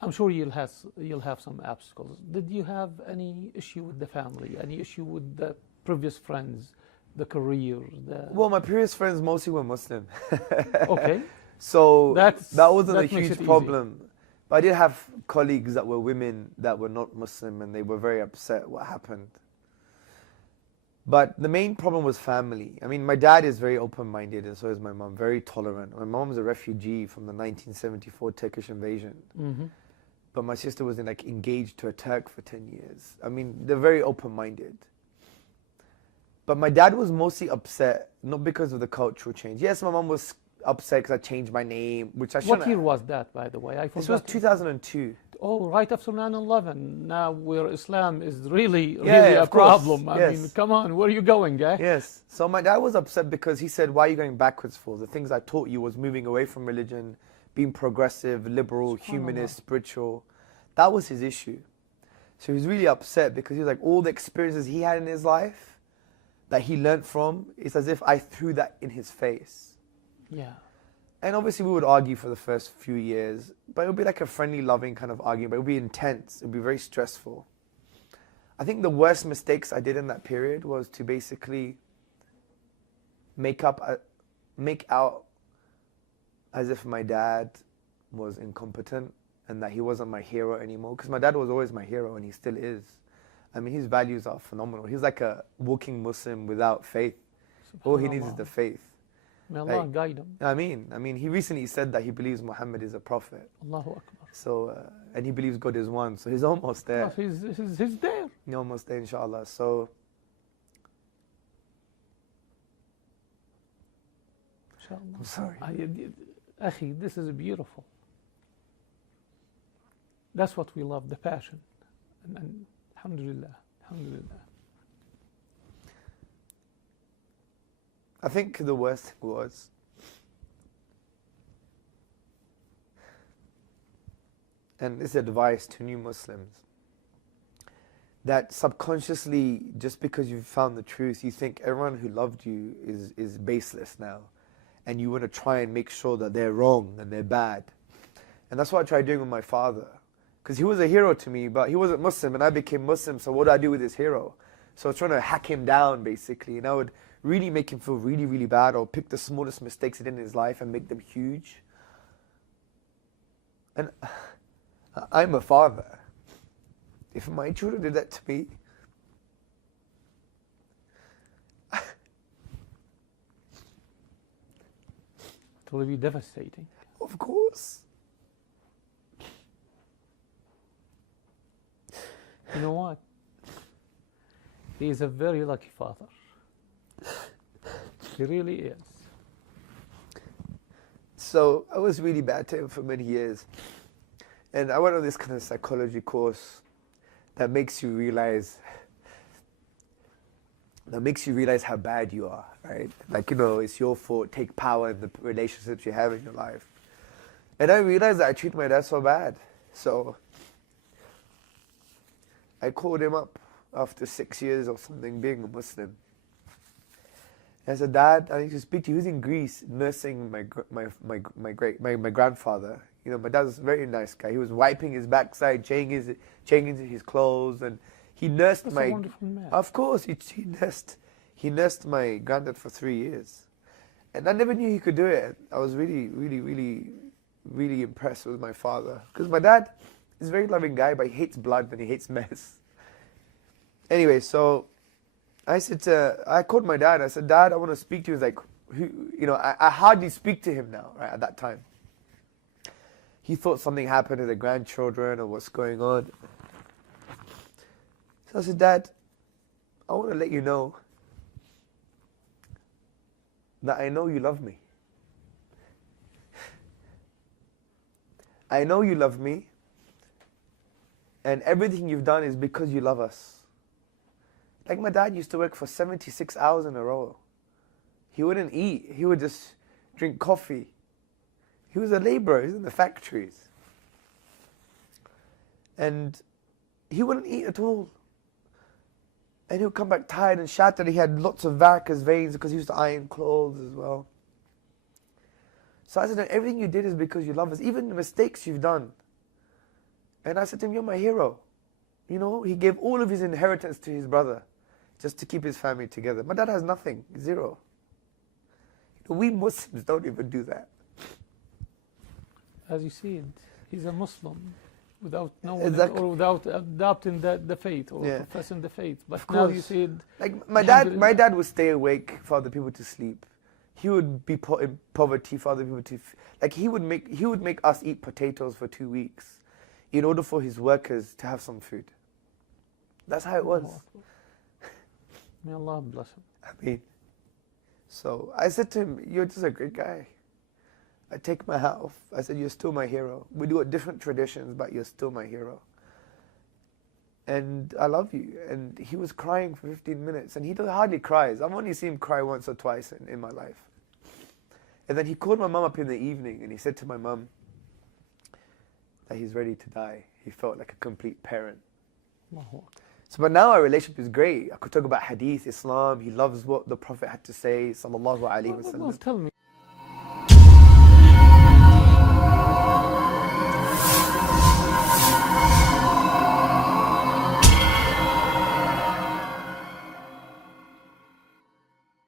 I'm sure you'll have some obstacles. Did you have any issue with the family? Any issue with the previous friends, the career? Well, my previous friends mostly were Muslim. Okay. So that wasn't a makes huge it problem. But I did have colleagues that were women that were not Muslim, and they were very upset what happened. But the main problem was family. I mean, my dad is very open-minded, and so is my mom, very tolerant. My mom's a refugee from the 1974 Turkish invasion. Mm-hmm. But my sister was like engaged to a Turk for 10 years. I mean, they're very open-minded. But my dad was mostly upset, not because of the cultural change. Yes, my mom was upset because I changed my name, which I shouldn't. What year was that, by the way? I forgot. This was 2002. Oh, right after 9/11. Now, where Islam is really Yeah, a of course. problem. I Yes. mean, come on, where are you going, guy? Yes. So my dad was upset because he said, why are you going backwards for? The things I taught you was moving away from religion, being progressive, liberal, humanist, spiritual. That was his issue. So he was really upset because he was like, all the experiences he had in his life that he learned from, it's as if I threw that in his face. Yeah. And obviously we would argue for the first few years, but it would be like a friendly, loving kind of argument, but it would be intense, it would be very stressful. I think the worst mistakes I did in that period was to basically make out as if my dad was incompetent and that he wasn't my hero anymore, because my dad was always my hero and he still is. I mean, his values are phenomenal. He's like a walking Muslim without faith. All he needs is the faith. May Allah guide him. I mean, he recently said that he believes Muhammad is a prophet. Allahu Akbar. So, and he believes God is one. So he's almost there. He's there. He's almost there, inshallah. So, Inshallah. I'm sorry. Akhi, this is beautiful. That's what we love, the passion. And alhamdulillah, alhamdulillah. I think the worst thing was and this is advice to new Muslims, that subconsciously, just because you've found the truth, you think everyone who loved you is baseless now, and you want to try and make sure that they're wrong and they're bad. And that's what I tried doing with my father, because he was a hero to me, but he wasn't Muslim and I became Muslim, so what do I do with this hero? So I was trying to hack him down basically, and I would really make him feel really, really bad, or pick the smallest mistakes he did in his life and make them huge. And I'm a father. If my children did that to me, it will be devastating. Of course. You know what? He is a very lucky father. He really is. So I was really bad to him for many years. And I went on this kind of psychology course that makes you realize how bad you are, right? Like, it's your fault, take power in the relationships you have in your life. And I realized that I treat my dad so bad. So I called him up after 6 years or something being a Muslim. I said, Dad, I need to speak to you. He was in Greece nursing my grandfather. My dad was a very nice guy. He was wiping his backside, changing his clothes, and he nursed That's my. a wonderful man. Of course, he nursed my granddad for 3 years, and I never knew he could do it. I was really, really, really, really impressed with my father, because my dad is a very loving guy, but he hates blood and he hates mess. Anyway, so I called my dad. I said, Dad, I want to speak to you. He's like, I hardly speak to him now, right, at that time. He thought something happened to the grandchildren or what's going on. So I said, Dad, I want to let you know that I know you love me. I know you love me, and everything you've done is because you love us. Like, my dad used to work for 76 hours in a row. He wouldn't eat. He would just drink coffee. He was a laborer. He was in the factories. And he wouldn't eat at all. And he would come back tired and shattered. He had lots of varicose veins because he used to iron clothes as well. So I said, everything you did is because you love us. Even the mistakes you've done, And I said to him, you're my hero. You know, he gave all of his inheritance to his brother just to keep his family together. My dad has nothing, zero. We Muslims don't even do that. As you see, he's a Muslim without knowing Exactly. or without adopting the faith or Yeah. professing the faith. But Of now course. you said, Like my dad would stay awake for other people to sleep. He would be put in poverty for other people to, like he would make us eat potatoes for 2 weeks in order for his workers to have some food. That's how it was. may Allah bless him. I mean, so I said to him, you're just a great guy. I take my hat off. I said, you're still my hero. We do it different traditions, but you're still my hero. And I love you. And he was crying for 15 minutes, and he hardly cries. I've only seen him cry once or twice in my life. And then he called my mum up in the evening, and he said to my mum that he's ready to die. He felt like a complete parent. Allahu Akbar. So, but now our relationship is great. I could talk about hadith, Islam. He loves what the Prophet had to say, sallallahu alaihi Well, wasallam. tell me.